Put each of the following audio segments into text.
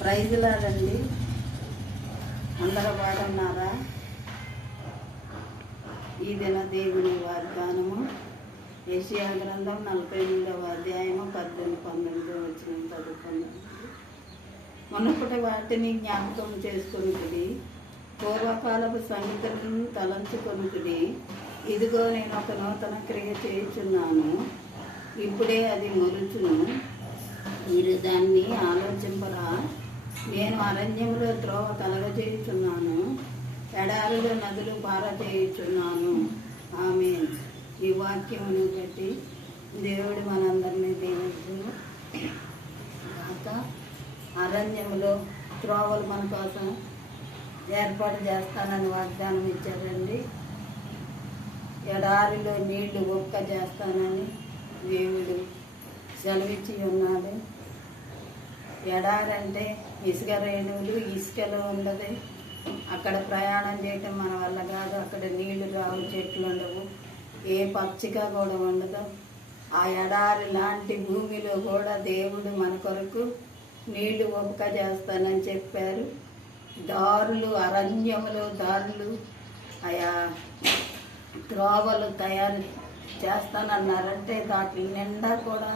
ప్రైజులాడండి. అందరూ బాగున్నారా? ఈ దిన దేవుని వాగ్దానము యెషయా గ్రంథం 48వ అధ్యాయము 18-19 వచ్చిన చదువుకున్నాను. మునుపటి వాటిని జ్ఞాపకం చేసుకొనుకుడి, పూర్వకాలపు సంగతులను తలంచుకొనుకుడి. ఇదిగో నేను ఒక నూతన క్రియ చేయుచున్నాను, ఇప్పుడే అది మొలుచును, మీరు దాన్ని ఆలోచింపరా? నేను అరణ్యంలో త్రోవ కలగజేయుచున్నాను, ఎడారిలో నదులు పారచేయుచున్నాను. ఆమేన్. ఈ వాక్యమును బట్టి దేవుడు మనందరినీ దీవించును గాక. అరణ్యంలో త్రోవలు మన కోసం ఏర్పాటు చేస్తానని వాగ్దానం ఇచ్చారండి. ఎడారిలో నీళ్లు ఒక్క చేస్తానని దేవుడు సెలవిచ్చి ఉన్నాడు. ఎడారంటే ఇసుక రేణువులు, ఇసుకలో ఉండదు. అక్కడ ప్రయాణం చేయటం మన వల్ల కాదు. అక్కడ నీళ్లు రావు, చెట్లు ఉండవు, ఏ పచ్చిక కూడా ఉండదు. ఆ ఎడారి లాంటి భూమిలో కూడా దేవుడు మన కొరకు నీళ్లు ఒక్క చేస్తానని చెప్పారు. దారులు, అరణ్యములు, దారులు, ఆయా త్రోవలు తయారు చేస్తానన్నారంటే దాటి నిండా కూడా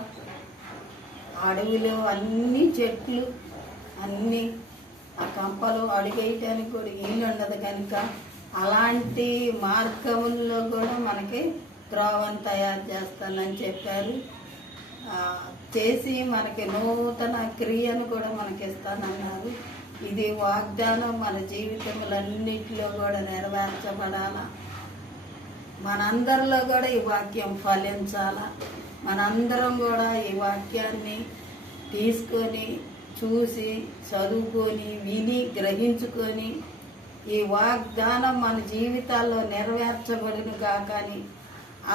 అడవిలో అన్ని చెట్లు, అన్ని ఆ కంపలు అడుగేయటానికి కూడా వీలు ఉండదు కనుక అలాంటి మార్గముల్లో కూడా మనకి త్రోవను తయారు చేస్తానని చెప్పారు. చేసి మనకి నూతన క్రియను కూడా మనకి ఇస్తానన్నారు. ఇది వాగ్దానం మన జీవితములన్నిటిలో కూడా నెరవేర్చబడాల. మనందరిలో కూడా ఈ వాక్యం ఫలించాల. మనందరం కూడా ఈ వాక్యాన్ని తీసుకొని, చూసి, చదువుకొని, విని, గ్రహించుకొని ఈ వాగ్దానం మన జీవితాల్లో నెరవేర్చబడును కాకని,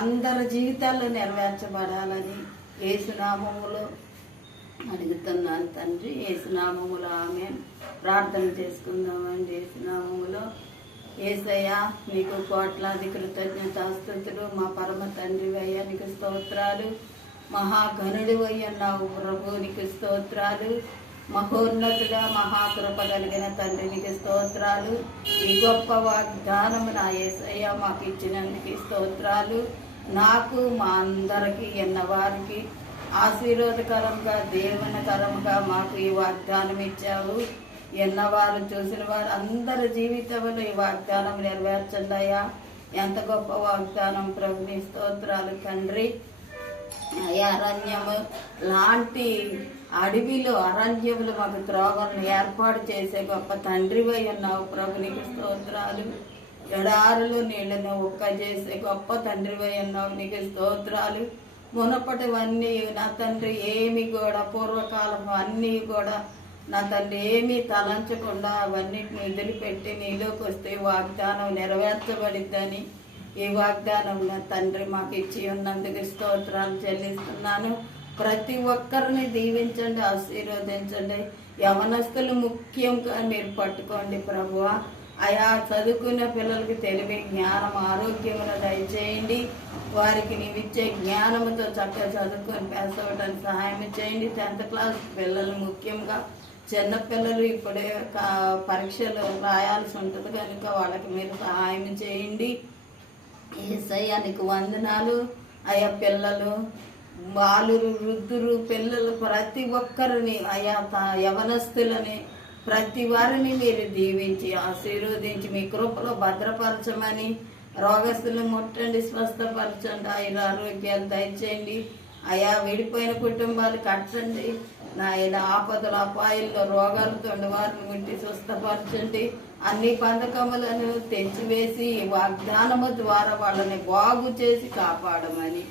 అందరి జీవితాల్లో నెరవేర్చబడాలని యేసునామములో అడుగుతున్నాను తండ్రి. యేసునామములో ఆమేన్. ప్రార్థన చేసుకుందామండి. యేసునామములో యేసయ్యా, నీకు కోట్లాది కృతజ్ఞతాస్తుతులు. మా పరమ తండ్రి అయ్యా, నీకు స్తోత్రాలు. మహాగణుడు అయ్యన్నావు ప్రభు, నీకు స్తోత్రాలు. మహోన్నతుడా, మహాకృప కలిగిన తండ్రి, నీకు స్తోత్రాలు. ఈ గొప్ప వాగ్దానము నా యేసయ్యా మాకు ఇచ్చినందుకు స్తోత్రాలు. నాకు, మా అందరికీ, ఎన్నవారికి ఆశీర్వాదకరంగా, దేవునికరంగా మాకు ఈ వాగ్దానం ఇచ్చావు. ఎన్నవారు చూసిన వారు అందరి జీవితంలో ఈ వాగ్దానం నెరవేర్చండి అయ్యా. ఎంత గొప్ప వాగ్దానం ప్రభు, నీ స్తోత్రాలు తండ్రి. అయ్యా, అరణ్యము లాంటి అడవిలో, అరణ్యములు మాకు త్రోవలను ఏర్పాటు చేసే గొప్ప తండ్రివై ఉన్నావు ప్రభు, నీకు స్తోత్రాలు. ఎడారులు నీళ్లను ఒక్క చేసే గొప్ప తండ్రివై ఉన్నావు, నీకు స్తోత్రాలు. మునపటివన్నీ నా తండ్రి ఏమి కూడా, పూర్వకాలం అన్నీ కూడా నా తండ్రి ఏమీ తలంచకుండా అవన్నిటిని వదిలిపెట్టి నీలోకి వస్తే వాగ్దానం నెరవేర్చబడిద్దని ఈ వాగ్దానం నా తండ్రి మాకు ఇచ్చి ఉన్నందుకు స్తోత్రాలు చెల్లిస్తున్నాను. ప్రతి ఒక్కరిని దీవించండి, ఆశీర్వదించండి. యవనస్తులు ముఖ్యంగా మీరు పట్టుకోండి ప్రభువా. ఆయా చదువుకున్న పిల్లలకి తెలివి, జ్ఞానం, ఆరోగ్యమును దయచేయండి. వారికి నీవిచ్చే జ్ఞానముతో చక్కగా చదువుకొని పాస్ అవ్వడానికి సహాయం చేయండి. 10th క్లాస్ పిల్లలు ముఖ్యంగా, చిన్నపిల్లలు ఇప్పుడే పరీక్షలు రాయాల్సి ఉంటుంది కనుక వాళ్ళకి మీరు సహాయం చేయండి. యేసయ్యా, నీకు వందనాలు. అయ్యా, పిల్లలు, బాలురు, వృద్ధులు, పిల్లలు ప్రతి ఒక్కరిని, అయా యవనస్తులని ప్రతి వారిని మీరు దీవించి ఆశీర్వదించి మీ కృపలో భద్రపరచమని, రోగస్తులు ముట్టండి, స్వస్థపరచండి, ఆరోగ్యాలు దయచేయండి. అయా, విడిపోయిన కుటుంబాలు కట్టండి నాయన. ఆపదలు, అపాయాల్లో రోగాలతో వారిని ముట్టి స్వస్థపరచండి. అన్ని బంధకములను తెచ్చివేసి వాగ్దానము ద్వారా వాళ్ళని బాగు చేసి కాపాడమని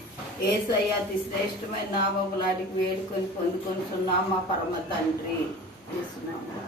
యేసయ్య అతి శ్రేష్టమైన నామములు అడిగి వేడుకొని పొందుకొనిచున్నాం మా పరమ తండ్రి. యేసునామములో.